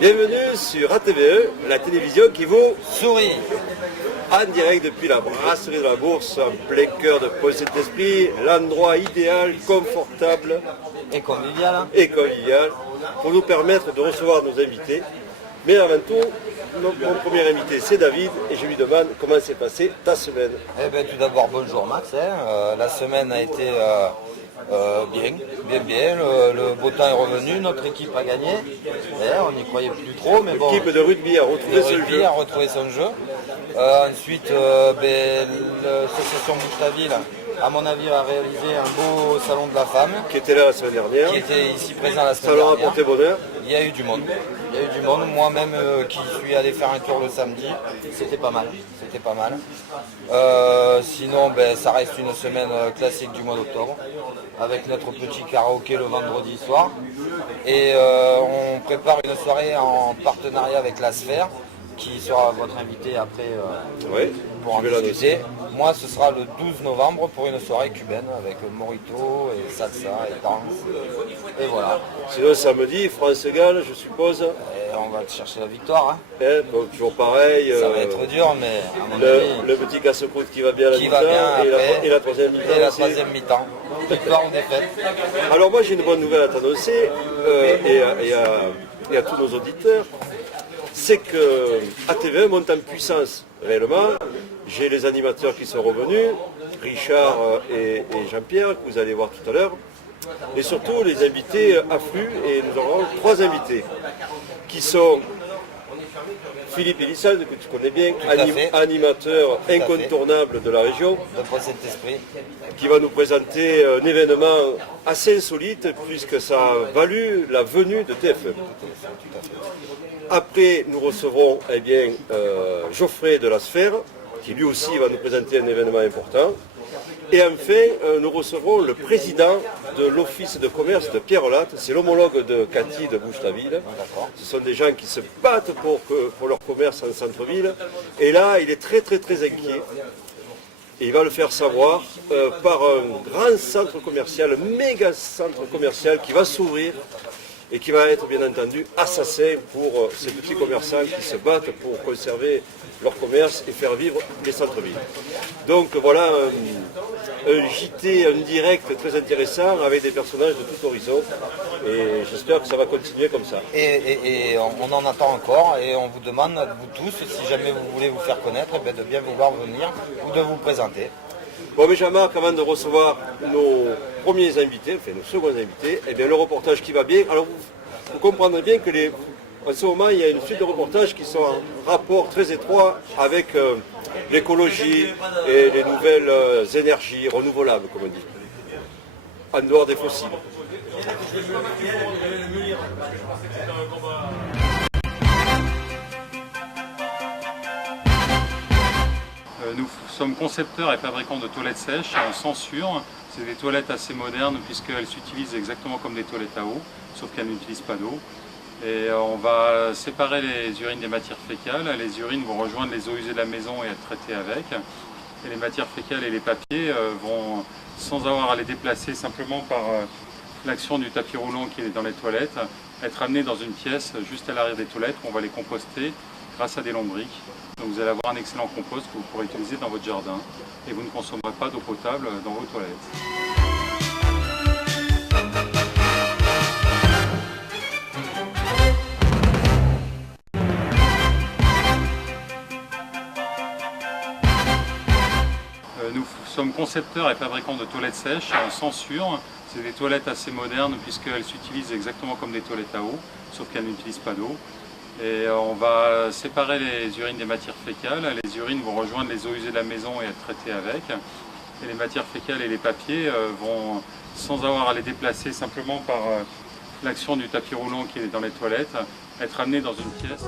Bienvenue sur ATVE, la télévision qui vous sourit. En direct depuis la brasserie de la Bourse, en plein cœur de Pont-Saint-Esprit, l'endroit idéal, confortable et convivial. Pour nous permettre de recevoir nos invités. Mais avant tout, mon premier invité c'est David et je lui demande comment s'est passée ta semaine. Eh bien, tout d'abord bonjour Max, la semaine a été bien, le beau temps est revenu, notre équipe a gagné, on n'y croyait plus trop, mais bon. L'équipe de rugby a retrouvé son jeu. Ensuite, l'association Bouche-la-Ville, à mon avis, a réalisé un beau salon de la femme. Qui était là la semaine dernière. Qui était ici présent la semaine dernière. Ça leur a dernière. porté bonheur. Il y a eu du monde. Moi-même qui suis allé faire un tour le samedi, c'était pas mal. Sinon, ça reste une semaine classique du mois d'octobre, avec notre petit karaoké le vendredi soir. Et on prépare une soirée en partenariat avec la Sphère, qui sera votre invité après pour en discuter. Moi, ce sera le 12 novembre pour une soirée cubaine avec mojito et salsa et danse. Et voilà. Sinon, samedi, France-Galles, je suppose. Et on va chercher la victoire. Donc, toujours pareil. Ça va être dur, mais à mon avis, le petit casse-croûte qui va bien à la mi-temps et la troisième mi-temps. Et la troisième mi-temps. Victoire ou défaite. Alors, moi, j'ai une bonne nouvelle à t'annoncer et à tous nos auditeurs. C'est que ATVE monte en puissance réellement. J'ai les animateurs qui sont revenus, Richard et Jean-Pierre, que vous allez voir tout à l'heure. Et surtout, les invités affluent et nous aurons 3 invités qui sont Philippe Elissade, que tu connais bien, animateur incontournable de la région, qui va nous présenter un événement assez insolite puisque ça a valu la venue de TF1. Après, nous recevrons Geoffrey de la Sphère, qui lui aussi va nous présenter un événement important. Et enfin, nous recevrons le président de l'office de commerce de Pierre-Latte, c'est l'homologue de Cathy de Bouche-la-Ville. Ce sont des gens qui se battent pour leur commerce en centre-ville. Et là, il est très inquiet. Et il va le faire savoir par un grand centre commercial, méga centre commercial qui va s'ouvrir et qui va être bien entendu assassin pour ces petits commerçants qui se battent pour conserver leur commerce et faire vivre les centres-villes. Donc voilà un JT, un direct très intéressant avec des personnages de tout horizon et j'espère que ça va continuer comme ça. Et on en attend encore et on vous demande, vous tous, si jamais vous voulez vous faire connaître, de bien vouloir venir ou de vous présenter. Bon, mais Jean-Marc, avant de recevoir nos premiers invités, enfin nos seconds invités, le reportage qui va bien. Alors vous comprendrez bien que en ce moment, il y a une suite de reportages qui sont en rapport très étroit avec l'écologie et les nouvelles énergies renouvelables, comme on dit, en dehors des fossiles. Nous sommes concepteurs et fabricants de toilettes sèches en censure. C'est des toilettes assez modernes puisqu'elles s'utilisent exactement comme des toilettes à eau, sauf qu'elles n'utilisent pas d'eau. Et on va séparer les urines des matières fécales. Les urines vont rejoindre les eaux usées de la maison et être traitées avec. Et les matières fécales et les papiers vont, sans avoir à les déplacer, simplement par l'action du tapis roulant qui est dans les toilettes, être amenés dans une pièce juste à l'arrière des toilettes où on va les composter grâce à des lombriques. Donc vous allez avoir un excellent compost que vous pourrez utiliser dans votre jardin et vous ne consommerez pas d'eau potable dans vos toilettes. Nous sommes concepteurs et fabricants de toilettes sèches en censure. C'est des toilettes assez modernes puisqu'elles s'utilisent exactement comme des toilettes à eau, sauf qu'elles n'utilisent pas d'eau. Et on va séparer les urines des matières fécales. Les urines vont rejoindre les eaux usées de la maison et être traitées avec. Et les matières fécales et les papiers vont, sans avoir à les déplacer, simplement par l'action du tapis roulant qui est dans les toilettes, être amenés dans une pièce.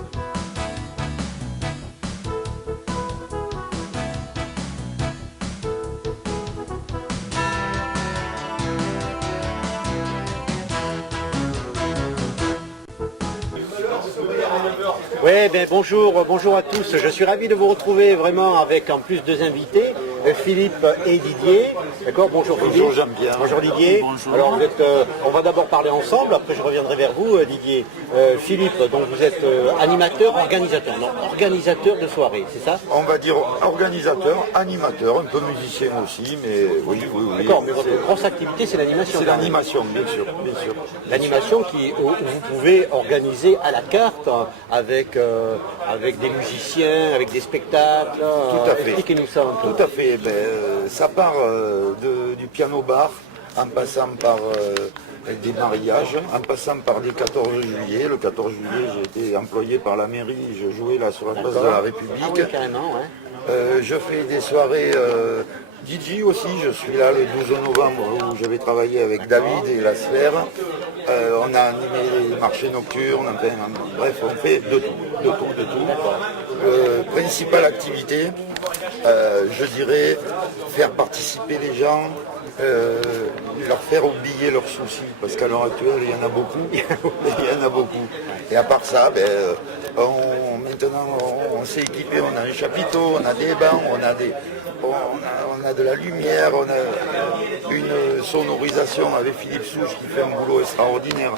Oui, ben bonjour à tous. Je suis ravi de vous retrouver vraiment avec en plus deux invités, Philippe et Didier. D'accord, bonjour Philippe. Bonjour Jean-Pierre. Bonjour Didier. Bonjour. Alors vous êtes, on va d'abord parler ensemble, après je reviendrai vers vous Didier. Philippe, donc vous êtes animateur, organisateur, non, organisateur de soirée, c'est ça? On va dire organisateur, animateur, un peu musicien aussi, mais oui. D'accord, mais votre grosse activité c'est l'animation. C'est l'animation, bien sûr. L'animation où vous pouvez organiser à la carte avec des musiciens, avec des spectacles. Tout à fait. Expliquez-nous ça un peu. Tout à fait. Ça part du piano-bar, en passant par des mariages, en passant par des 14 juillet. Le 14 juillet, j'ai été employé par la mairie, je jouais là sur la place de la République. Ah oui, carrément, ouais. Je fais des soirées DJ aussi, je suis là le 12 novembre où j'avais travaillé avec David et la Sphère. On a animé les marchés nocturnes, enfin, bref, on fait de tout. Principale activité, je dirais, faire participer les gens, leur faire oublier leurs soucis, parce qu'à l'heure actuelle, il y en a beaucoup. Et à part ça, maintenant, on s'est équipé, on a un chapiteau, on a des bancs, on a de la lumière, on a une sonorisation avec Philippe Souche qui fait un boulot extraordinaire.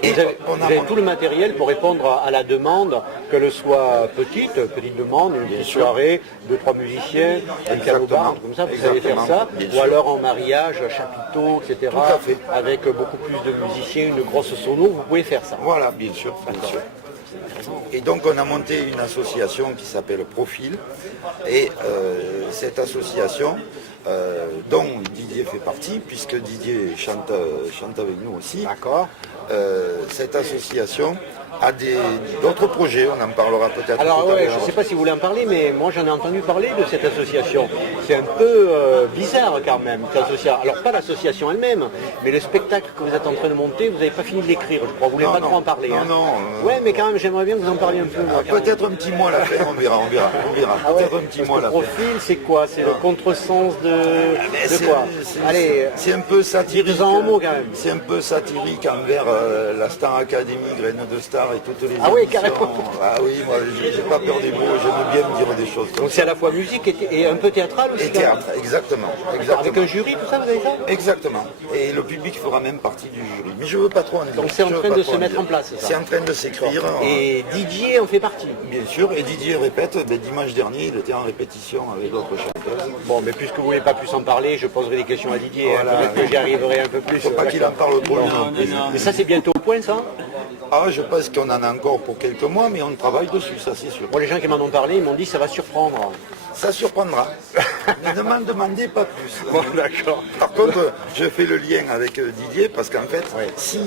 Et vous avez tout le matériel pour répondre à la demande, qu'elle soit petite demande, une petite soirée, 2-3 musiciens, un piano bar, comme ça, vous savez faire ça, ou alors en mariage, chapiteau, etc. Tout à fait. Avec beaucoup plus de musiciens, une grosse sono, vous pouvez faire ça. Voilà, bien sûr. Et donc on a monté une association qui s'appelle Profil, et cette association dont Didier fait partie, puisque Didier chante avec nous aussi. D'accord. Cette association a d'autres projets, on en parlera peut-être. Alors tout à ouais, l'heure. je ne sais pas si vous voulez en parler, mais moi j'en ai entendu parler de cette association. C'est un peu bizarre quand même, cette association. Alors pas l'association elle-même, mais le spectacle que vous êtes en train de monter, vous n'avez pas fini de l'écrire, je crois. Vous ne voulez pas trop en parler. Non. Ouais, mais quand même, j'aimerais bien que vous en parliez un peu. moi, quand même. Peut-être un petit mot à la fin, on verra. Ah ouais, Peut-être un petit parce mot à que la fin. Profil, c'est quoi? C'est le contresens de quoi? Allez, C'est un peu satirique. dites-en un mot quand même. C'est un peu satirique envers la Star Academy, Graines de Star et toutes les Ah oui, émissions. carrément. Ah oui, moi j'ai pas peur des mots, j'aime bien me dire des choses. Donc c'est à la fois musique et un peu théâtral aussi. Et quand même. théâtre, exactement. Avec un jury, tout ça, vous avez ça? Exactement. Et le public fera même partie du jury. Mais je veux pas trop en dire. Donc c'est en Je veux train pas de trop se en mettre dire. en place, ça. C'est en train de s'écrire. Et Didier en fait partie. Bien sûr, et Didier répète, dimanche dernier, il était en répétition avec d'autres chanteuses. Bon, mais puisque vous ne voulez pas plus en parler, je poserai des questions à Didier. Voilà. Peut-être que j'y arriverai un peu plus. Il ne faut pas qu'il en parle trop. Mais ça, c'est bientôt au point, ça? Ah, je pense qu'on en a encore pour quelques mois, mais on travaille dessus, ça c'est sûr. Bon, les gens qui m'en ont parlé, ils m'ont dit que ça va surprendre. Ça surprendra. Ne m'en demandez pas plus. Bon, d'accord. Par contre, je fais le lien avec Didier, parce qu'en fait, si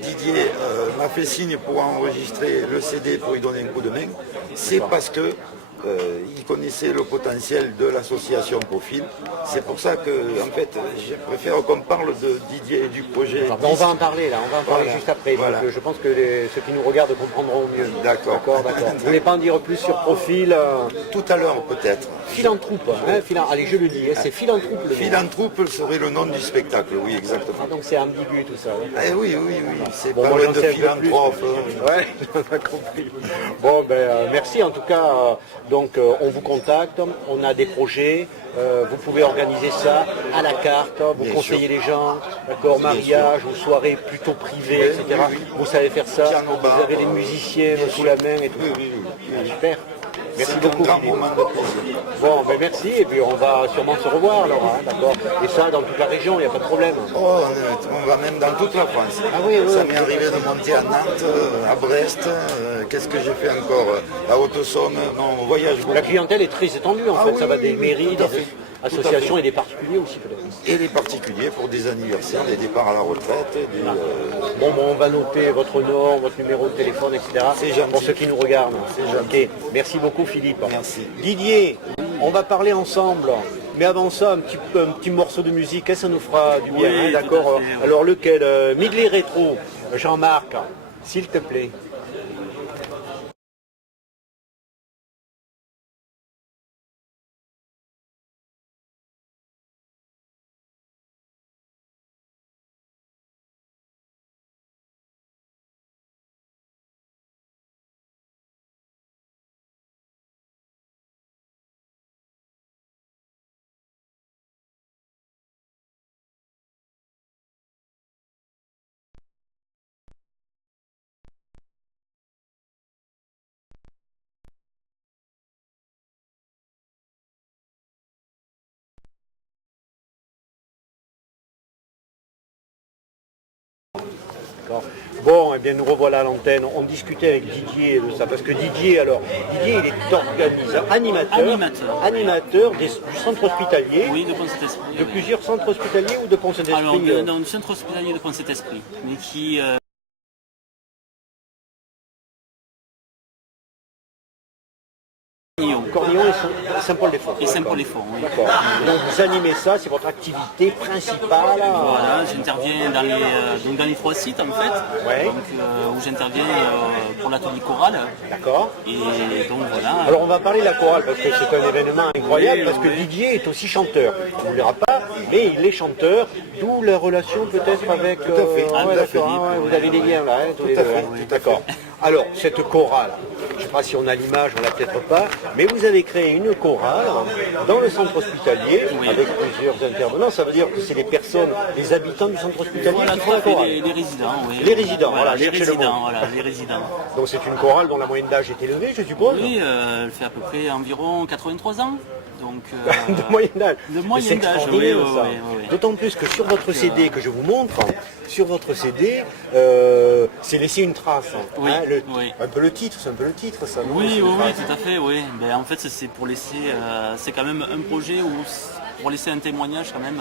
Didier m'a fait signe pour enregistrer le CD pour lui donner un coup de main, c'est parce que il connaissait le potentiel de l'association Profil. C'est pour ça que, en fait, je préfère qu'on parle de Didier et du projet. Enfin, on va en parler là, on va en parler Voilà. juste après. Voilà. Donc, je pense que ceux qui nous regardent comprendront mieux. D'accord. Vous voulez pas en dire plus sur Profil? Tout à l'heure, peut-être. Philanthrope, hein, allez, je le dis, hein, c'est Philanthrope le nom. Philanthrope serait le nom du spectacle, oui, exactement. Ah, donc c'est ambigu tout ça. Hein. Eh oui, c'est Bon, pas moi, loin j'en de sais un peu plus. philanthrope. Ouais, on a compris. Bon, merci en tout cas. Donc, on vous contacte, on a des projets. Vous pouvez organiser ça à la carte, vous Bien conseillez sûr. les gens, d'accord, mariage ou soirée plutôt privée, Oui, etc. oui. Vous savez faire ça, Piano bar, vous avez des musiciens bien sous sûr. la main et tout. Oui. Ah, super. Merci C'est beaucoup. un grand Philippe. moment de plaisir. Bon, merci, et puis on va sûrement se revoir alors, hein, d'accord. Et ça, dans toute la région, il n'y a pas de problème. Oh, on va même dans toute la France. Ah oui, oui, Ça oui. m'est arrivé de monter à Nantes, à Brest, qu'est-ce que j'ai fait encore, à Haute-Saône, non, on voyage beaucoup. La clientèle est très étendue en Ah fait, oui, ça va oui, des oui, mairies. tout à fait. associations et des particuliers aussi peut-être. Et les particuliers pour des anniversaires, des départs à la retraite. Bon, on va noter votre nom, votre numéro de téléphone, etc. C'est gentil. Pour ceux qui nous regardent. C'est gentil. Ok. Merci beaucoup Philippe. Merci. Didier, on va parler ensemble. Mais avant ça, un petit morceau de musique, ça nous fera du bien, Oui, hein, tout d'accord. à fait, oui. Alors lequel Midley Rétro, Jean-Marc, s'il te plaît. D'accord. Bon, eh bien nous revoilà à l'antenne. On discutait avec Didier de ça, parce que Didier, il est animateur du centre hospitalier, Oui, de Pont-Saint-Esprit. de oui. plusieurs centres hospitaliers ou de Pont-Saint-Esprit. Alors, non, du centre hospitalier de Pont-Saint-Esprit, mais qui... Cornillon et Saint-Paul-des-Fonds. Et Saint-Paul-des-Fonds, oui. D'accord. Donc vous animez ça, c'est votre activité principale. Voilà, j'interviens dans les 3 sites en fait, Ouais. donc, où j'interviens pour l'atelier choral. D'accord. Et donc voilà. Alors on va parler de la chorale parce que c'est un événement incroyable, Oui, parce que oui. Didier est aussi chanteur. On ne le dira pas, mais il est chanteur, d'où la relation peut-être avec... Tout à fait. Ah, ouais, tout à d'accord, fait. hein, ouais, vous avez des liens là, hein, tous les deux, hein. tout à D'accord. Alors, cette chorale, je ne sais pas si on a l'image, on l'a peut-être pas, mais vous avez créé une chorale dans le centre hospitalier Oui. avec plusieurs intervenants. Ça veut dire que c'est les personnes, les habitants du centre hospitalier Voilà, qui tout font à la fait, chorale. les résidents, oui. Les résidents, voilà, les cherchez le résidents, mot. voilà, les résidents. Donc c'est une chorale dont la moyenne d'âge est élevée, je suppose. Oui, elle fait à peu près environ 83 ans. Donc, De moyen d'âge. De moyen C'est d'âge, extraordinaire, oui, ça. oui, oui, oui. D'autant plus que sur votre CD que je vous montre, sur votre CD, c'est laissé une trace. Oui, oui. Un peu le titre, c'est un peu le titre, ça. non Oui, C'est oui, une oui, trace. tout à fait, oui. Ben, en fait, c'est pour laisser, c'est quand même un projet pour laisser un témoignage quand même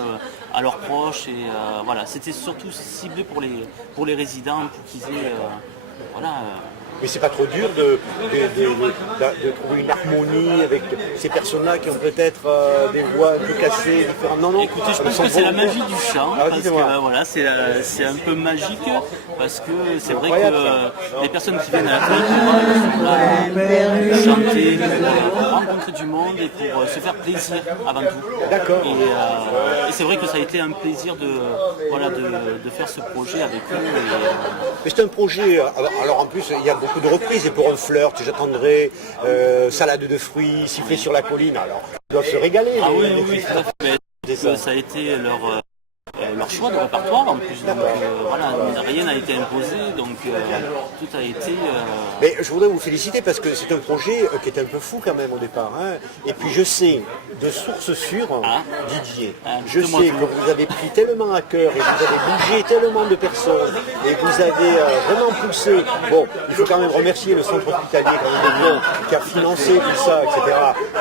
à leurs proches et voilà. C'était surtout ciblé pour les résidents pour qu'ils aient, voilà. Mais c'est pas trop dur de trouver une harmonie avec ces personnes-là qui ont peut-être des voix un peu cassées, différentes. Non, non. Écoutez, je elles pense sont que c'est la volontaires. magie du chant, Ah, parce que dites-moi. voilà, c'est un peu magique, parce que c'est vrai incroyable, que les personnes qui viennent à la télé sont là pour chanter, pour rencontrer du monde et pour se faire plaisir avant tout. D'accord. Et c'est vrai que ça a été un plaisir de faire ce projet avec eux. Mais c'est un projet, alors en plus il y a beaucoup de reprises, et pour un flirt, j'attendrai salade de fruits, siffler sur la colline, alors ils doivent se régaler. Ah oui, les oui, filles. tout à fait. Mais ça a été leur choix de répertoire en plus. Donc voilà, rien n'a été imposé, donc tout a été... Mais je voudrais vous féliciter parce que c'est un projet qui est un peu fou quand même au départ, hein. Et puis je sais, de sources sûres, Didier, je dites-moi sais tout. que vous avez pris tellement à cœur et vous avez bougé tellement de personnes et vous avez vraiment poussé. Bon, il faut quand même remercier le centre hospitalier quand même, qui a financé tout ça, etc.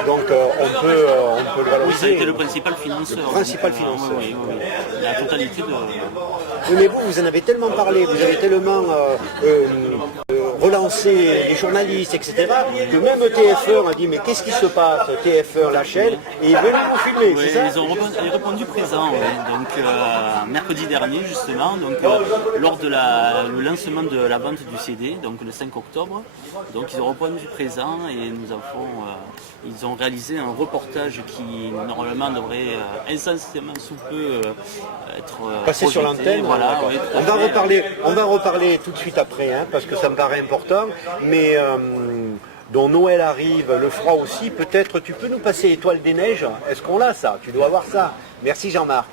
Donc on peut le Oui, ça a valoriser. été le principal financeur. Le principal Donc, financeur. oui, oui, oui. La totalité de... Oui, mais vous en avez tellement parlé, vous avez tellement relancé les journalistes, etc., que même TF1 a dit mais qu'est-ce qui se passe, TF1, la chaîne, et ils veulent nous filmer, Oui, c'est ça? ils ont répondu présent, oui. Donc mercredi dernier justement, donc lors de le lancement de la vente du CD, donc le 5 octobre, donc ils ont répondu présent et ils ont réalisé un reportage qui normalement devrait incessamment sous peu être Passer sur projeté. l'antenne, Voilà, d'accord. oui, tout à on fait. va reparler tout de suite après, hein, parce que ça me paraît important, mais dont Noël arrive, le froid aussi, peut-être tu peux nous passer Étoile des Neiges, est-ce qu'on l'a ça? Tu dois avoir ça. Merci Jean-Marc.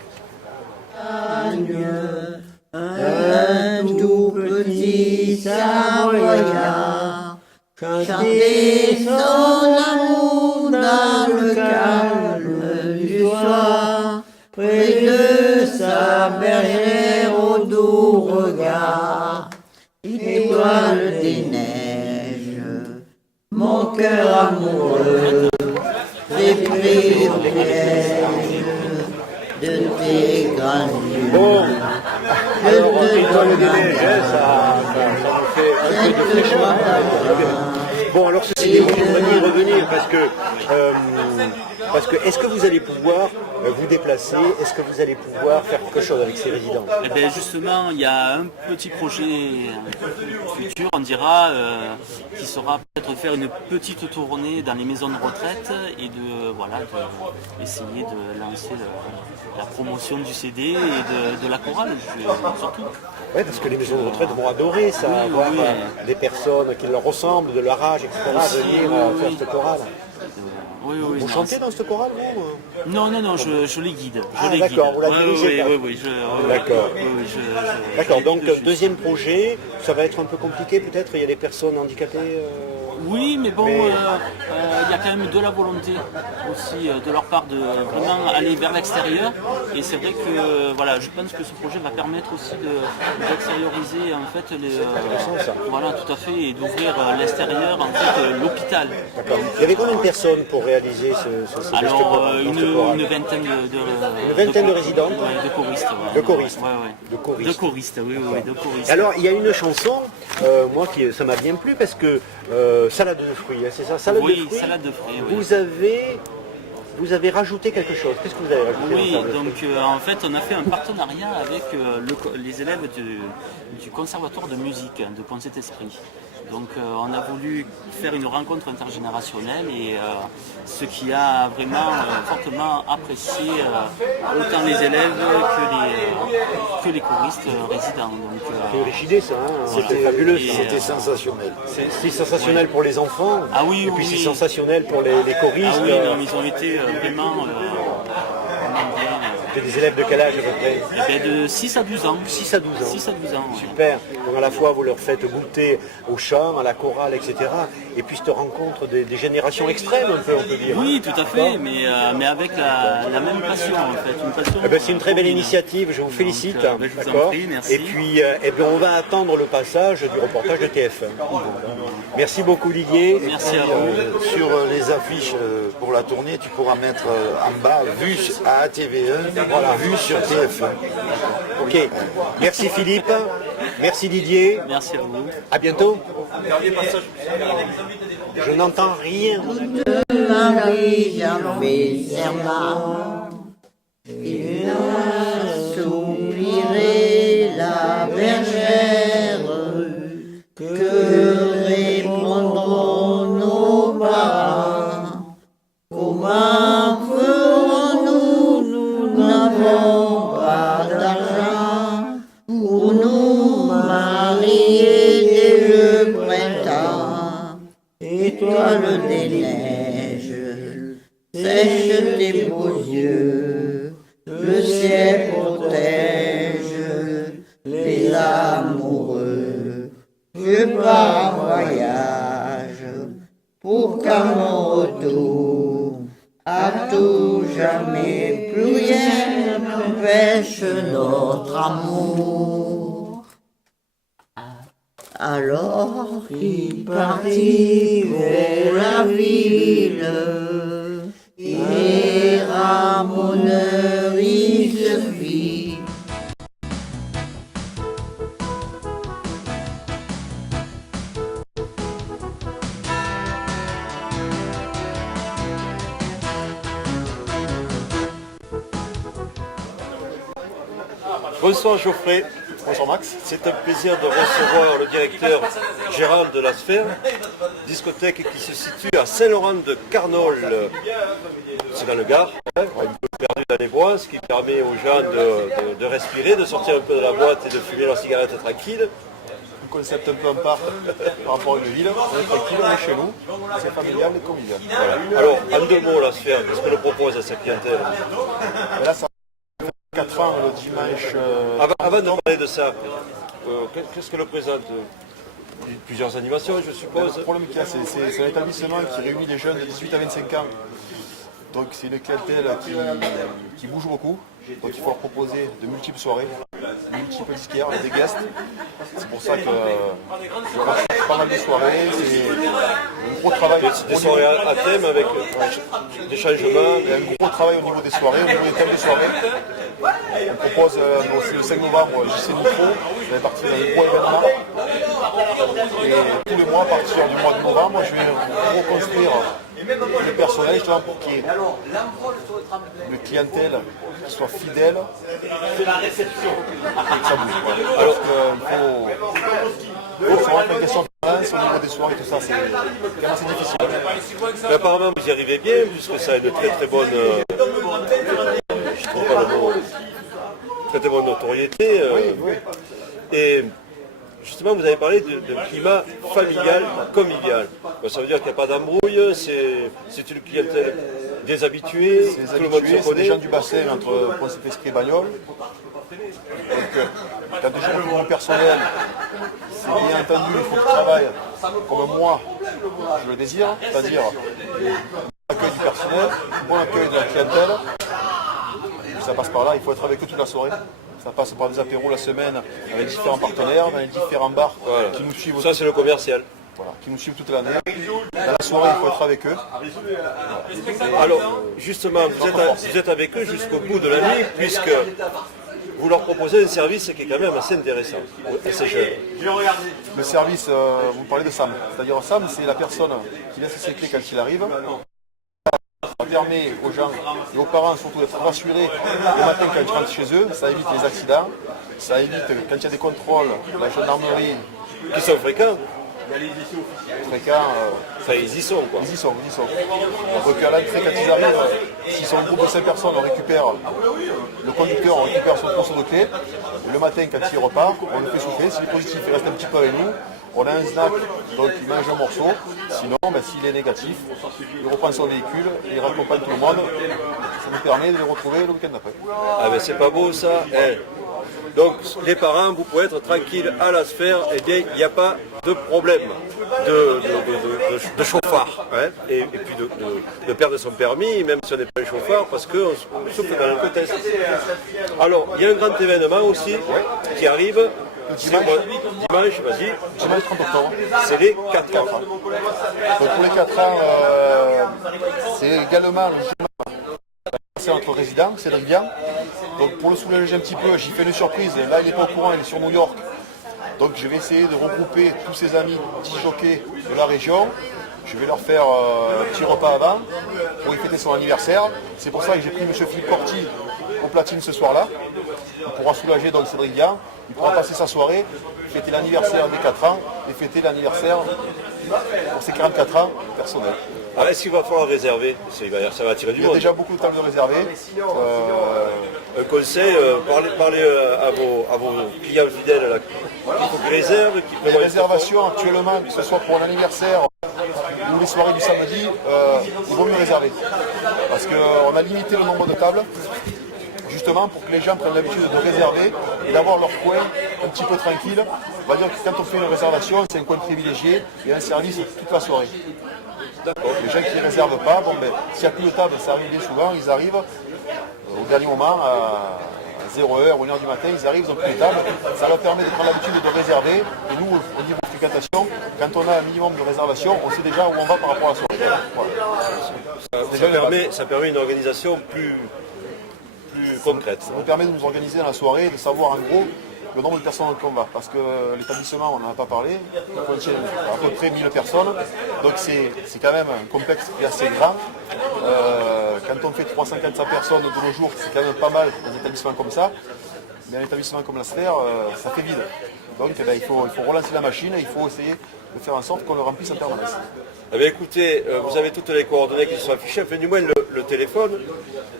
Un tout petit Savoyard chantait son amour dans le calme du soir, près de sa bergère au doux regard. Étoile des neiges, mon cœur amoureux, fait prière. de tes grands Bon, yeux. alors on étoile des neiges, hein, ça nous fait un peu de fraîcheur. Bon, alors ceci dit, moi j'aimerais y revenir parce que est-ce que vous allez pouvoir vous déplacer? Est-ce que vous allez pouvoir faire quelque chose avec ces résidents? Eh bien justement, il y a un petit projet futur, on dira, qui sera peut-être faire une petite tournée dans les maisons de retraite et essayer de lancer la promotion du CD et de la chorale surtout. Oui, parce que les maisons de retraite vont adorer ça, Oui, voir oui. des personnes qui leur ressemblent, de leur âge, etc., venir faire cette chorale. Oui, Vous non, chantez dans cette chorale, vous? Non, je les guide. Ah, d'accord, vous la dirigez pas. Oui, D'accord. D'accord, je donc les guide deuxième projet, ça va être un peu compliqué peut-être, il y a des personnes handicapées Oui, mais bon, il y a quand même de la volonté aussi de leur part de vraiment aller vers l'extérieur. Et c'est vrai que voilà, je pense que ce projet va permettre aussi d'extérioriser en fait voilà, tout à fait, et d'ouvrir l'extérieur, en fait, l'hôpital. D'accord. Il y avait combien de personnes pour réaliser ce geste Alors chorale? une vingtaine Une vingtaine de résidents? Ouais, de choristes. Ouais. De choristes. Ouais. De choristes. De choristes, oui, de choristes. Alors, il y a une chanson, moi, ça m'a bien plu parce que salade de fruits, hein, c'est ça? Salade de fruits. Salade de fruits, oui. Vous avez rajouté quelque chose. Qu'est-ce que vous avez rajouté? Oui, dans salade de donc fruits en fait on a fait un partenariat avec les élèves du conservatoire de musique de Pont-Saint-Esprit. Donc on a voulu faire une rencontre intergénérationnelle et ce qui a vraiment fortement apprécié autant les élèves que les choristes résidents. C'est original ça, hein, c'était fabuleux. C'était sensationnel. C'est sensationnel pour les enfants, Ah oui, et puis oui. c'est sensationnel pour les choristes. Ah oui, non, ils ont été vraiment bien. C'est des élèves de quel âge à peu près? Eh bien, de 6 à 12 ans. 6 à 12 ans. 6 à 12 ans. Ouais. Super. Donc à la fois vous leur faites goûter au chant, à la chorale, etc. Et puis cette rencontre des générations extrêmes, on peut dire. Oui, tout à fait, mais avec la même passion en fait. Une passion, Eh ben, c'est une très belle commune. initiative, je vous félicite. je vous en D'accord. prie, merci. Et puis on va attendre le passage du reportage de TF1. Merci beaucoup Didier. Merci à vous. Sur les affiches pour la tournée, tu pourras mettre en bas vue à ATV1, voilà, vue sur TF1. Ok. Merci Philippe. Merci Didier. Merci à vous. À bientôt. Je n'entends rien. Marie, j'avais serment. Il a soupiré la bergère. Que répondront nos parents? Comment ferons-nous? Nous n'avons pas d'argent pour nous marier dès le printemps. Étoile des neiges, sèche tes beaux yeux, le ciel protège les amoureux. Je pars en voyage pour qu'à mon retour, à tout jamais, plus rien n'empêche notre amour. Alors il partit vers la ville, et ramoneur il se fit. Bonsoir Geoffrey. Bonsoir Max. C'est un plaisir de recevoir le directeur Gérald de la Sphère, discothèque qui se situe à Saint-Laurent-de-Carnol. C'est dans le Gard, un peu perdu dans les bois, ce qui permet aux gens de respirer, de sortir un peu de la boîte et de fumer leur cigarette tranquille. Un concept un peu à part par rapport à une ville. On est tranquille, on est chez nous, c'est familial et convivial. Voilà. Alors, en deux mots, la Sphère, qu'est-ce qu'on propose à sa clientèle? Et là, ça fait 4 ans le dimanche. Avant de parler de ça, qu'est-ce qu'elle représente? Plusieurs animations, je suppose. Le problème qu'il y a, c'est un établissement qui réunit les jeunes de 18 à 25 ans. Donc c'est une clientèle qui bouge beaucoup. Donc il faut leur proposer de multiples soirées, multiples disquaires, des guests. C'est pour ça que je recherche pas mal de soirées. C'est un gros travail. Des soirées à thème avec des changements. Il y a un gros travail au niveau des soirées, au niveau des thèmes de soirée. On propose aussi le 5 novembre JC Nitro, ça fait partie d'un gros événement. Et tous les mois, à partir du mois de novembre, je vais reconstruire le personnel justement pour qu'il y ait une clientèle qui soit fidèle et que ça bouge. Voilà. Alors qu'il faut savoir que la question de balance au niveau des soirées, tout ça, c'est quand même assez difficile. Mais apparemment, vous y arrivez bien, puisque ça a une très très bonne, je trouve pas le mot, très très bonne notoriété. Oui. Et justement, vous avez parlé de climat familial, convivial. Ben, ça veut dire qu'il n'y a pas d'embrouille, c'est une clientèle déshabituée, C'est tout le monde se habitués, c'est des connaît. gens du bassin entre Pointe-Esprit et Bagnoles. Donc, quand je retrouve mon personnel, c'est bien entendu, il faut que je travaille comme moi, je le désire, c'est-à-dire l'accueil du personnel, bon accueil de la clientèle. Ça passe par là, il faut être avec eux toute la soirée. Ça passe par des apéros la semaine avec différents partenaires, dans les différents bars Voilà. qui nous suivent. Ça, c'est le commercial. Voilà, qui nous suivent toute l'année. Dans la soirée, il faut être avec eux. Alors, justement, vous êtes avec eux jusqu'au bout de la nuit, puisque vous leur proposez un service qui est quand même assez intéressant, assez jeune. Le service, vous parlez de Sam. C'est-à-dire Sam, c'est la personne qui laisse ses clés quand il arrive. Ça permet aux gens et aux parents surtout d'être rassurés le matin quand ils rentrent chez eux. Ça évite les accidents. Ça évite quand il y a des contrôles, la gendarmerie, Qui sont fréquents, fréquents. enfin ils y sont quoi. Ils y sont. Donc à l'entrée, quand ils arrivent, s'ils sont un groupe de 5 personnes, on récupère le conducteur, on récupère son trousseau de clés. Et le matin, quand il repart, on le fait souffler. S'il est positif, il reste un petit peu avec nous. On a un snack, donc il mange un morceau. Sinon, s'il est négatif, il reprend son véhicule, il raccompagne tout le monde. Ça nous permet de les retrouver le week-end d'après. Ah ben c'est pas beau ça. Donc les parents, vous pouvez être tranquilles à la sphère, et bien il n'y a pas de problème de chauffard. Hein, et puis de perdre son permis, même si on n'est pas un chauffard, parce qu'on souffle dans le test. Alors, il y a un grand événement aussi qui arrive. Dimanche, vas-y. Dimanche 30 octobre. C'est les 4 ans. Donc pour les 4 ans, c'est également le chemin. C'est notre résident, Cédric Vian. Donc pour le soulager un petit peu, j'ai fait une surprise. Là, il n'est pas au courant, il est sur New York. Donc je vais essayer de regrouper tous ses amis jockeys de la région. Je vais leur faire un petit repas avant pour y fêter son anniversaire. C'est pour ça que j'ai pris M. Philippe Corti au platine ce soir-là. Il pourra soulager donc Cédric Vian. Il pourra passer sa soirée, fêter l'anniversaire des 4 ans et fêter l'anniversaire pour ses 44 ans personnels. Alors, est-ce qu'il va falloir réserver? Ça va attirer du Il y a monde. déjà beaucoup de tables réservées. Un conseil, parlez à vos clients fidèles là, qu'il faut qu'ils réservent, qu'ils Les prévoient. réservations actuellement, que ce soit pour un anniversaire ou les soirées du samedi, il vaut mieux réserver. Parce qu'on a limité le nombre de tables, justement pour que les gens prennent l'habitude de réserver et d'avoir leur coin un petit peu tranquille. On va dire que quand on fait une réservation, c'est un coin privilégié et un service toute la soirée. Les gens qui ne réservent pas, s'il n'y a plus de table, ça arrive bien souvent, ils arrivent au dernier moment à 0h ou 1h du matin, ils arrivent, ils n'ont plus de table. Ça leur permet de prendre l'habitude de réserver. Et nous, au niveau de fréquentation, quand on a un minimum de réservation, on sait déjà où on va par rapport à la soirée. Voilà. Ça permet une organisation plus concrète. Ça nous permet de nous organiser dans la soirée, de savoir en gros le nombre de personnes qu'on va. Parce que l'établissement, on n'en a pas parlé, il contient à peu près 1000 personnes. Donc c'est quand même un complexe qui est assez grand. Quand on fait 300-400 personnes de nos jours, c'est quand même pas mal dans un établissement comme ça. Mais un établissement comme la Sphère, ça fait vide. Donc il faut relancer la machine et il faut essayer de faire en sorte qu'on le remplisse en permanence. Eh bien, écoutez, vous avez toutes les coordonnées qui sont affichées, enfin du moins le téléphone,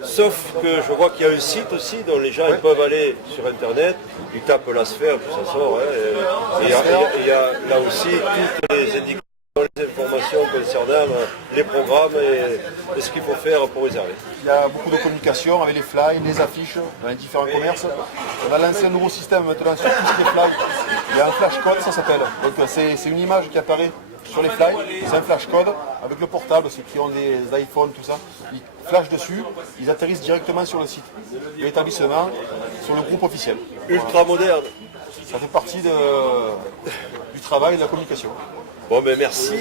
sauf que je vois qu'il y a un site aussi dont les gens ils peuvent aller sur internet, ils tapent la sphère, puis ça sort, hein, et il y a là aussi toutes les indications, les informations concernant les programmes et ce qu'il faut faire pour réserver. Il y a beaucoup de communication avec les flyers, les affiches dans les différents commerces. On a lancé un nouveau système maintenant sur tous les flyers. Il y a un flash code, ça s'appelle. Donc c'est une image qui apparaît sur les flyers. C'est un flash code avec le portable, ceux qui ont des iPhones, tout ça. Ils flashent dessus, ils atterrissent directement sur le site de l'établissement, sur le groupe officiel. Ultra moderne. Ça fait partie du travail et de la communication. Bon, ben merci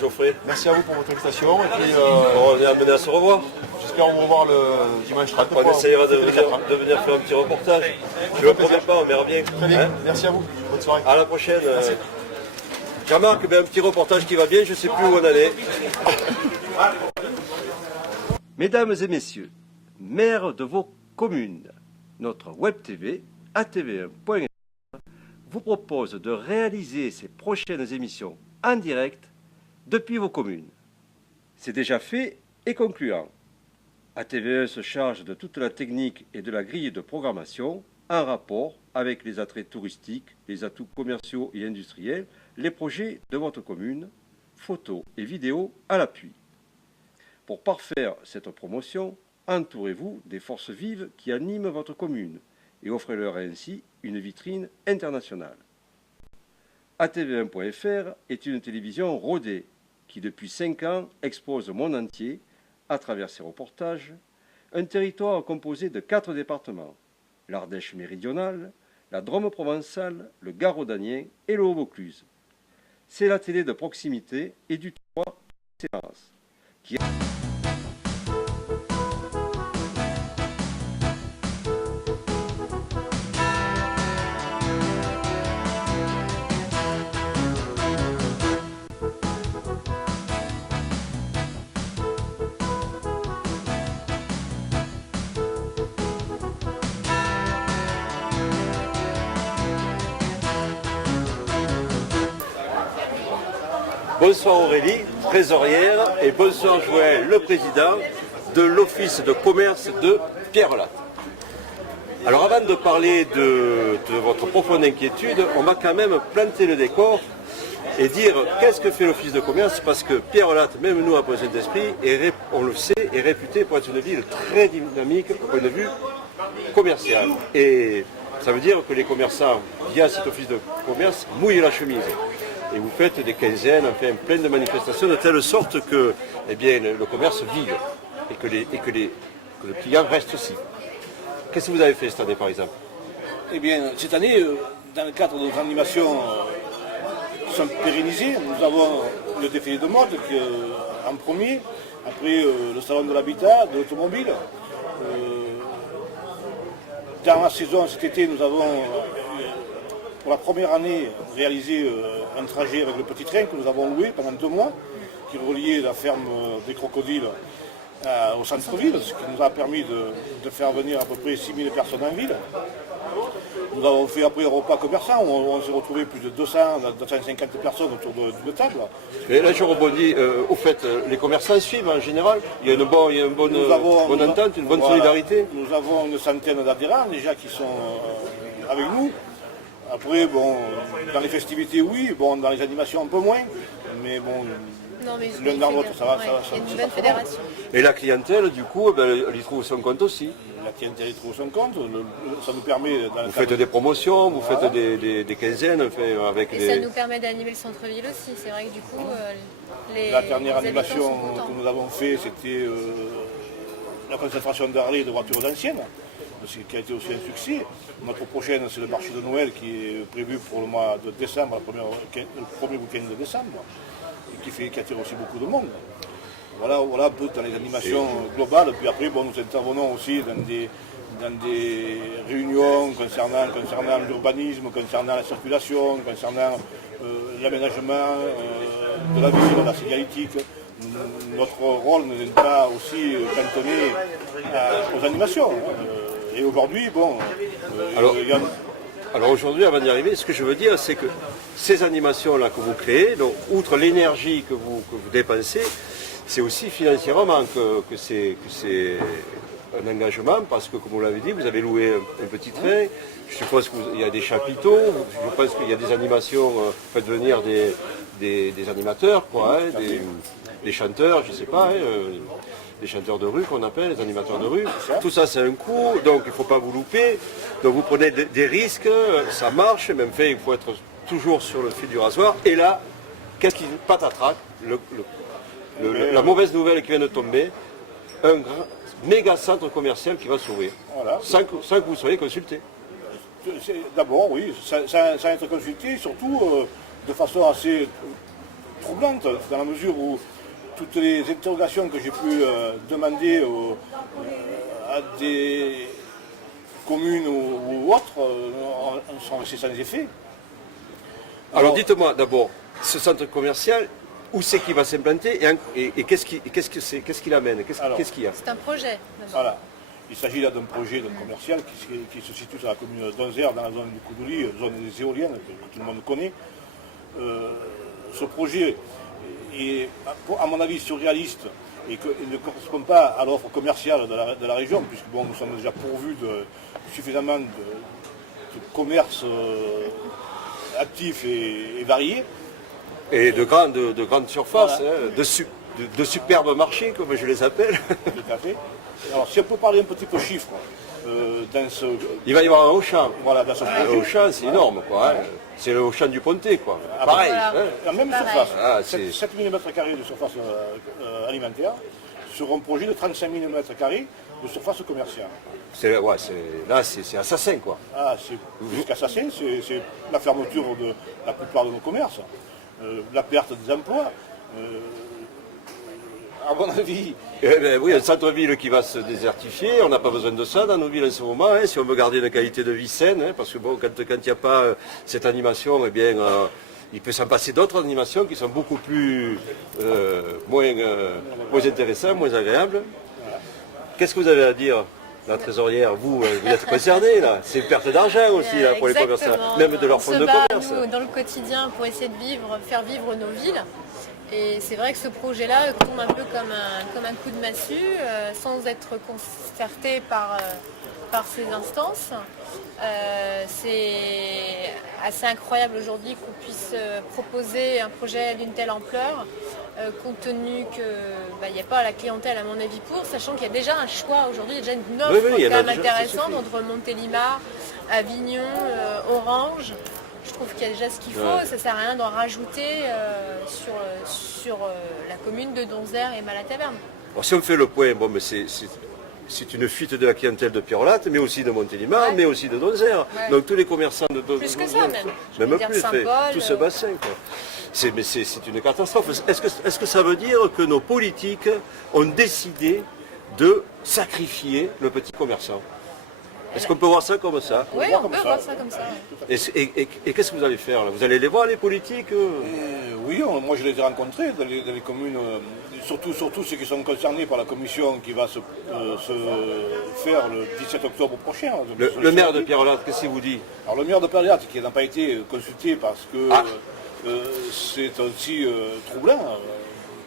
Geoffrey. Merci à vous pour votre invitation. Et puis, On est amené à se revoir. j'espère j'espère vous revoir le dimanche 30. On essayera de les 4 ans. venir faire un petit reportage. Je ne le promets pas, on verra bien. Très bien, Hein. merci à vous, bonne soirée. À la prochaine. Jean-Marc, un petit reportage qui va bien, je ne sais plus où on en est. Mesdames et messieurs, maires de vos communes, notre web TV, atv1.fr, vous propose de réaliser ces prochaines émissions en direct depuis vos communes. C'est déjà fait et concluant. ATV1 se charge de toute la technique et de la grille de programmation en rapport avec les attraits touristiques, les atouts commerciaux et industriels, les projets de votre commune, photos et vidéos à l'appui. Pour parfaire cette promotion, entourez-vous des forces vives qui animent votre commune et offrez-leur ainsi une vitrine internationale. ATV1.fr est une télévision rodée qui depuis 5 ans expose au monde entier, à travers ses reportages, un territoire composé de 4 départements, l'Ardèche méridionale, la Drôme provençale, le Gard-Rhodanien et le Haut-Vaucluse. C'est la télé de proximité et du territoire d'excellence qui Bonsoir Aurélie, trésorière, et bonsoir Joël, le président de l'Office de commerce de Pierrelatte. Alors avant de parler de votre profonde inquiétude, on va quand même planter le décor et dire qu'est-ce que fait l'Office de commerce, parce que Pierrelatte, même nous à Pointe d'Esprit, on le sait, est réputé pour être une ville très dynamique au point de vue commercial. Et ça veut dire que les commerçants, via cet Office de commerce, mouillent la chemise. Et vous faites des quinzaines, enfin plein de manifestations de telle sorte que le commerce vive et que le client reste aussi. Qu'est-ce que vous avez fait cette année par exemple? Eh bien, cette année, dans le cadre de nos animations qui sont pérennisées, nous avons le défilé de mode en premier, après le salon de l'habitat, de l'automobile. Dans la saison cet été, nous avons pour la première année réalisé un trajet avec le petit train que nous avons loué pendant 2 mois, qui reliait la ferme des crocodiles au centre-ville, ce qui nous a permis de faire venir à peu près 6000 personnes en ville. Nous avons fait après un repas commerçant où on s'est retrouvé plus de 200, 250 personnes autour d'une table. Et là je rebondis, au fait, les commerçants suivent en général, il y a une bonne entente, une bonne solidarité. Nous avons une centaine d'adhérents déjà qui sont avec nous. Après, bon, dans les festivités, oui, bon, dans les animations, un peu moins, mais bon, l'un dans l'autre, ça va. Il y a une bonne fédération. Et la clientèle, du coup, elle y trouve son compte aussi. La clientèle y trouve son compte, ça nous permet... Vous faites des promotions, vous faites des quinzaines, enfin, avec Et ça nous permet d'animer le centre-ville aussi, c'est vrai que du coup, La dernière animation que nous avons fait, c'était la concentration d'arrêt de voitures anciennes, qui a été aussi un succès. Notre prochaine, c'est le marché de Noël qui est prévu pour le mois de décembre, le premier week-end de décembre, et qui attire aussi beaucoup de monde. Voilà un peu dans les animations globales. Puis après, bon, nous intervenons aussi dans des réunions concernant l'urbanisme, concernant la circulation, concernant l'aménagement de la ville, la signalétique. Notre rôle n'est pas aussi cantonné aux animations. Et aujourd'hui, bon... Alors aujourd'hui, avant d'y arriver, ce que je veux dire, c'est que ces animations-là que vous créez, donc outre l'énergie que vous dépensez, c'est aussi financièrement que c'est un engagement, parce que comme vous l'avez dit, vous avez loué un petit train, je suppose qu'il y a des chapiteaux, je pense qu'il y a des animations, faites venir des animateurs, quoi, hein, des chanteurs, je ne sais pas, des chanteurs de rue qu'on appelle, les animateurs de rue. Tout ça c'est un coût, donc il ne faut pas vous louper. Donc vous prenez des risques, ça marche, même fait, il faut être toujours sur le fil du rasoir. Et là, qu'est-ce qui patatrac, la mauvaise nouvelle qui vient de tomber, un méga centre commercial qui va s'ouvrir, voilà. sans que vous soyez consulté. D'abord, oui, sans être consulté, surtout de façon assez troublante, dans la mesure où toutes les interrogations que j'ai pu demander à des communes ou autres sont restées sans effet. Alors dites-moi d'abord, ce centre commercial, où c'est qu'il va s'implanter et qu'est-ce qu'il amène? Qu'est-ce qu'il y a? C'est un projet. Voilà. Il s'agit là d'un projet commercial qui se situe sur la commune d'Onzère, dans la zone du Coudouli, zone des éoliennes que tout le monde connaît. Ce projet est, à mon avis, surréaliste et ne correspond pas à l'offre commerciale de la région, puisque bon, nous sommes déjà pourvus de suffisamment de commerces actifs et variés. Et de grandes surfaces, voilà. De superbes marchés, comme je les appelle. Tout à fait. Alors, si on peut parler un petit peu chiffres, il va y avoir un Auchan. Voilà, dans ce projet. Le Auchan, c'est énorme, quoi. Hein. C'est le Auchan du Pontet, quoi. Pareil. Voilà. Hein. La même surface, 7 000 m² de surface alimentaire, sur un projet de 35 000 m² de surface commerciale. Là, c'est assassin, quoi. Ah, c'est plus qu'assassin, c'est la fermeture de la plupart de nos commerces, la perte des emplois. À mon avis... oui, un centre-ville qui va se désertifier, on n'a pas besoin de ça dans nos villes en ce moment, hein, si on veut garder une qualité de vie saine, hein, parce que bon, quand il n'y a pas cette animation, eh bien, il peut s'en passer d'autres animations qui sont beaucoup plus moins intéressantes, moins agréables. Voilà. Qu'est-ce que vous avez à dire, la trésorière? Vous êtes concernée, là. C'est une perte d'argent aussi là, pour les commerçants, même de leur fonds de commerce. Nous, dans le quotidien, pour essayer de faire vivre nos villes. Et c'est vrai que ce projet-là tombe un peu comme un coup de massue, sans être concerté par ces instances. C'est assez incroyable aujourd'hui qu'on puisse proposer un projet d'une telle ampleur, compte tenu qu'il n'y a pas la clientèle à mon avis sachant qu'il y a déjà un choix aujourd'hui, il y a déjà une offre quand même intéressante entre Montélimar, Avignon, Orange. Je trouve qu'il y a déjà ce qu'il faut, ça ne sert à rien d'en rajouter sur la commune de Donzère et Malataverne. Alors, si on fait le point, bon, mais c'est une fuite de la clientèle de Pierrelatte, mais aussi de Montélimar, mais aussi de Donzère. Ouais. Donc tous les commerçants de Donzère. Plus que ça même. Même plus, tout ce bassin. C'est une catastrophe. Est-ce que ça veut dire que nos politiques ont décidé de sacrifier le petit commerçant? Est-ce qu'on peut voir ça comme ça? Oui, on peut voir ça comme ça. Et qu'est-ce que vous allez faire là? Vous allez les voir, les politiques? Oui, moi je les ai rencontrés dans les communes, surtout ceux qui sont concernés par la commission qui va se faire le 17 octobre prochain. Le maire de Pierrelatte, qu'est-ce qu'il vous dit? Alors le maire de Pierrelatte qui n'a pas été consulté parce que c'est aussi troublant.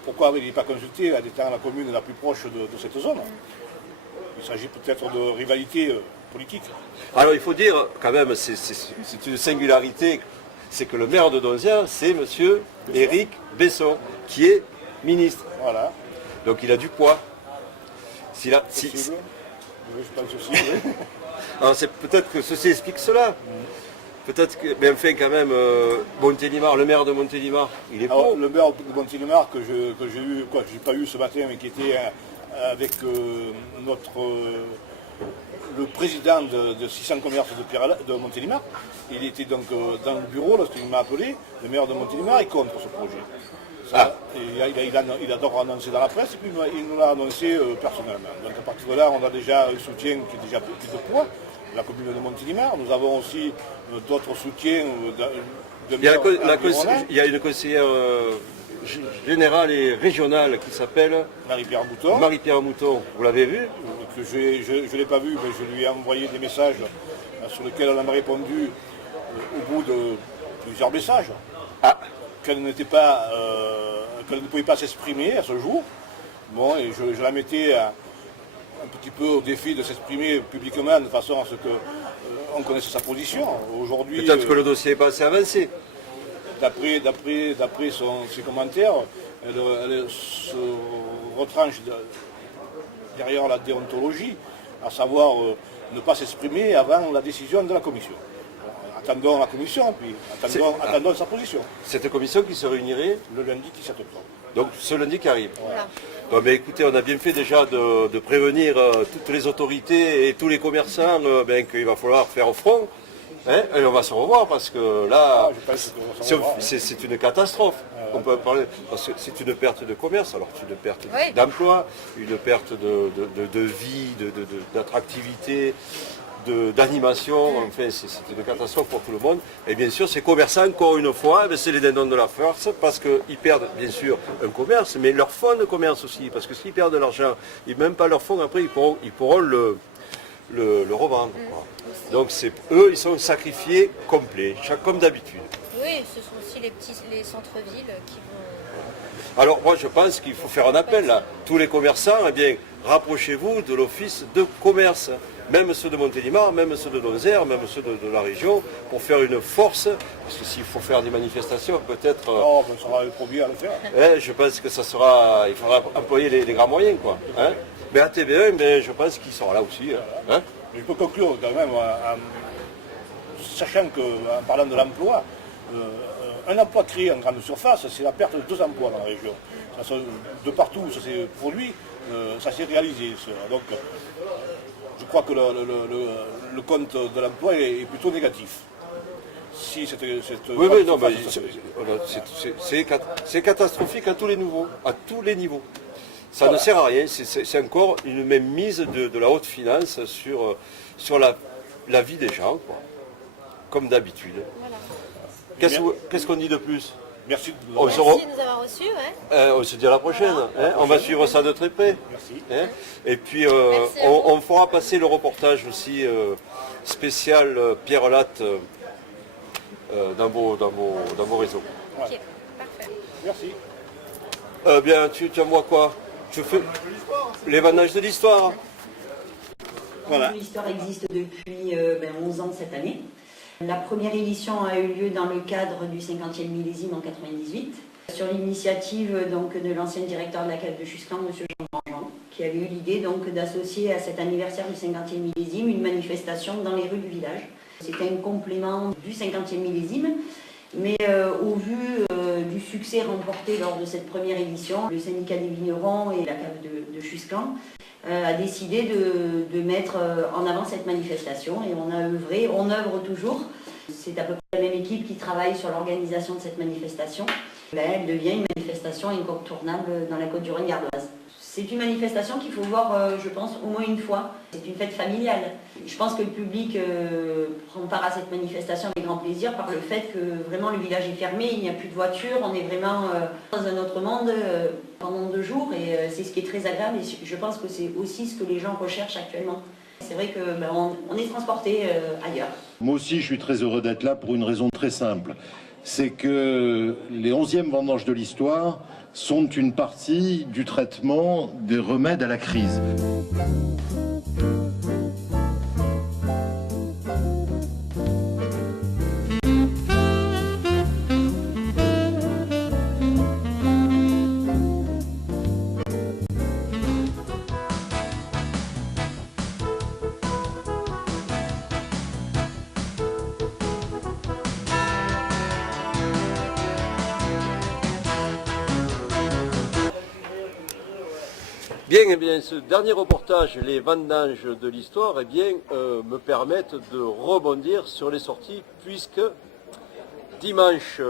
Pourquoi il n'est pas consulté à étant la commune la plus proche de cette zone? Il s'agit peut-être de rivalité politique. Alors il faut dire quand même, c'est une singularité, c'est que le maire de Donzère, c'est M. Éric Besson, qui est ministre. Voilà. Donc il a du poids. Oui, je pense aussi, oui. Alors c'est peut-être que ceci explique cela. Peut-être que, mais enfin quand même, Montélimar, le maire de Montélimar, il est pro. Le maire de Montélimar que j'ai eu, je n'ai pas eu ce matin, mais qui était avec le président de 600 commerces de Montélimar. Il était donc dans le bureau lorsqu'il m'a appelé. Le maire de Montélimar est contre ce projet. Il a d'abord annoncé dans la presse et puis il nous l'a annoncé personnellement. Donc à partir de là, on a déjà un soutien qui est déjà plus de poids. La commune de Montélimar. Nous avons aussi d'autres soutiens il y a une conseillère générale et régionale qui s'appelle Marie-Pierre Mouton. Marie-Pierre Mouton, vous l'avez vue? Que je ne l'ai pas vue, mais je lui ai envoyé des messages sur lesquels elle m'a répondu au bout de plusieurs messages. Qu'elle ne pouvait pas s'exprimer à ce jour. Bon, et je la mettais un petit peu au défi de s'exprimer publiquement de façon à ce qu'on connaisse sa position. Aujourd'hui, peut-être que le dossier n'est pas assez avancé. D'après ses commentaires, elle se retranche derrière la déontologie, à savoir ne pas s'exprimer avant la décision de la commission. Attendons la commission, puis attendons sa position. Cette commission qui se réunirait le lundi 17 octobre. Donc ce lundi qui arrive. Voilà. Bon, mais écoutez, on a bien fait déjà de prévenir toutes les autorités et tous les commerçants qu'il va falloir faire front Hein, et on va se revoir parce que là, Je pense qu'on s'en revoit, c'est une catastrophe. On peut parler, parce que c'est une perte de commerce, alors c'est une perte Oui. d'emploi, une perte de vie, d'attractivité, d'animation, enfin c'est une catastrophe pour tout le monde. Et bien sûr, ces commerçants, encore une fois, c'est les dindons de la farce, parce qu'ils perdent bien sûr un commerce, mais leur fonds de commerce aussi, parce que s'ils perdent de l'argent, même pas leur fonds, après ils pourront le revendre. Quoi. Donc eux, ils sont sacrifiés complets, comme d'habitude. Oui, ce sont aussi les centres-villes qui vont... Alors moi je pense qu'il faut faire un appel là. Tous les commerçants, eh bien, rapprochez-vous de l'office de commerce, même ceux de Montélimar, même ceux de Donzère, même ceux de la région, pour faire une force, parce que s'il faut faire des manifestations, peut-être... Non, on sera le premier à le faire. Je pense que ça sera... Il faudra employer les grands moyens, quoi. Hein. Mais à TV1, je pense qu'ils seront là aussi. Hein. Je peux conclure quand même en sachant qu'en parlant de l'emploi, un emploi créé en grande surface, c'est la perte de 2 emplois dans la région. De partout où ça s'est produit, ça s'est réalisé. Donc je crois que le compte de l'emploi est plutôt négatif. Si oui, non, mais c'est catastrophique à tous les niveaux. À tous les niveaux. Ça ne sert à rien, c'est encore une même mise de la haute finance sur la vie des gens, quoi. Comme d'habitude. Voilà. Qu'est-ce qu'on dit de plus? Merci de nous avoir reçus. Ouais. On se dit à la prochaine. Hein. On va suivre ça de très près. Merci. Hein. Et puis on fera passer le reportage aussi spécial Pierre Latte dans vos réseaux. Ok, parfait. Merci. Bien, tu envoies quoi? Je fais les vendages de l'histoire. Voilà. L'histoire existe depuis 11 ans cette année. La première édition a eu lieu dans le cadre du 50e millésime en 98, sur l'initiative de l'ancien directeur de la cave de Chusclan, M. Jean Grandjean, qui avait eu l'idée d'associer à cet anniversaire du 50e millésime une manifestation dans les rues du village. C'était un complément du 50e millésime, mais au vu du succès remporté lors de cette première édition, le syndicat des vignerons et la cave de Chusclan a décidé de mettre en avant cette manifestation et on œuvre toujours. C'est à peu près la même équipe qui travaille sur l'organisation de cette manifestation. Elle devient une manifestation incontournable dans la Côte-du-Rhône gardoise. C'est une manifestation qu'il faut voir, je pense, au moins une fois. C'est une fête familiale. Je pense que le public prend part à cette manifestation avec grand plaisir par le fait que vraiment le village est fermé, il n'y a plus de voitures, on est vraiment dans un autre monde pendant 2 jours et c'est ce qui est très agréable et je pense que c'est aussi ce que les gens recherchent actuellement. C'est vrai qu'on est transporté ailleurs. Moi aussi, je suis très heureux d'être là pour une raison très simple. C'est que les 11e vendanges de l'histoire sont une partie du traitement des remèdes à la crise. Bien, eh bien, ce dernier reportage, les vendanges de l'histoire, eh bien, me permettent de rebondir sur les sorties, puisque dimanche,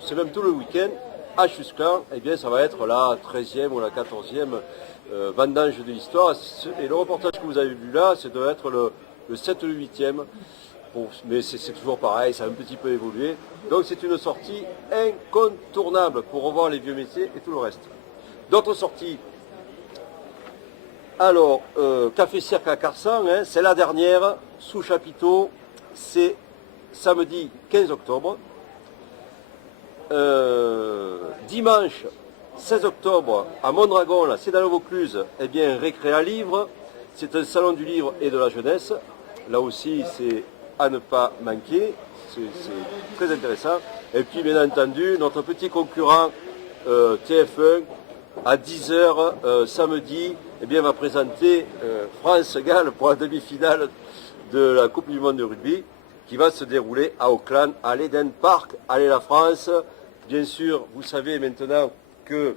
c'est même tout le week-end, à Chusclan, eh bien, ça va être la 13e ou la 14e vendange de l'histoire. Et le reportage que vous avez vu là, ça doit être le 7 ou le 8e. Bon, mais c'est toujours pareil, ça a un petit peu évolué. Donc c'est une sortie incontournable pour revoir les vieux métiers et tout le reste. D'autres sorties. Alors, Café Cirque à Carsan, hein, c'est la dernière, sous chapiteau, c'est samedi 15 octobre. Dimanche 16 octobre, à Mondragon, là, c'est dans le Vaucluse, eh bien, Récréa Livre, c'est un salon du livre et de la jeunesse. Là aussi, c'est à ne pas manquer, c'est très intéressant. Et puis, bien entendu, notre petit concurrent TF1, à 10h samedi, eh bien, va présenter France-Galles pour la demi-finale de la Coupe du Monde de rugby qui va se dérouler à Auckland, à l'Eden Park. Allez la France. Bien sûr, vous savez maintenant que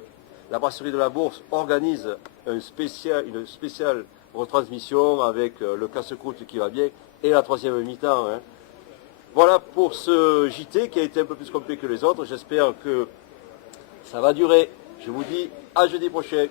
la brasserie de la Bourse organise une spéciale retransmission avec le casse-croûte qui va bien et la 3e mi-temps. Hein. Voilà pour ce JT qui a été un peu plus complet que les autres. J'espère que ça va durer. Je vous dis à jeudi prochain.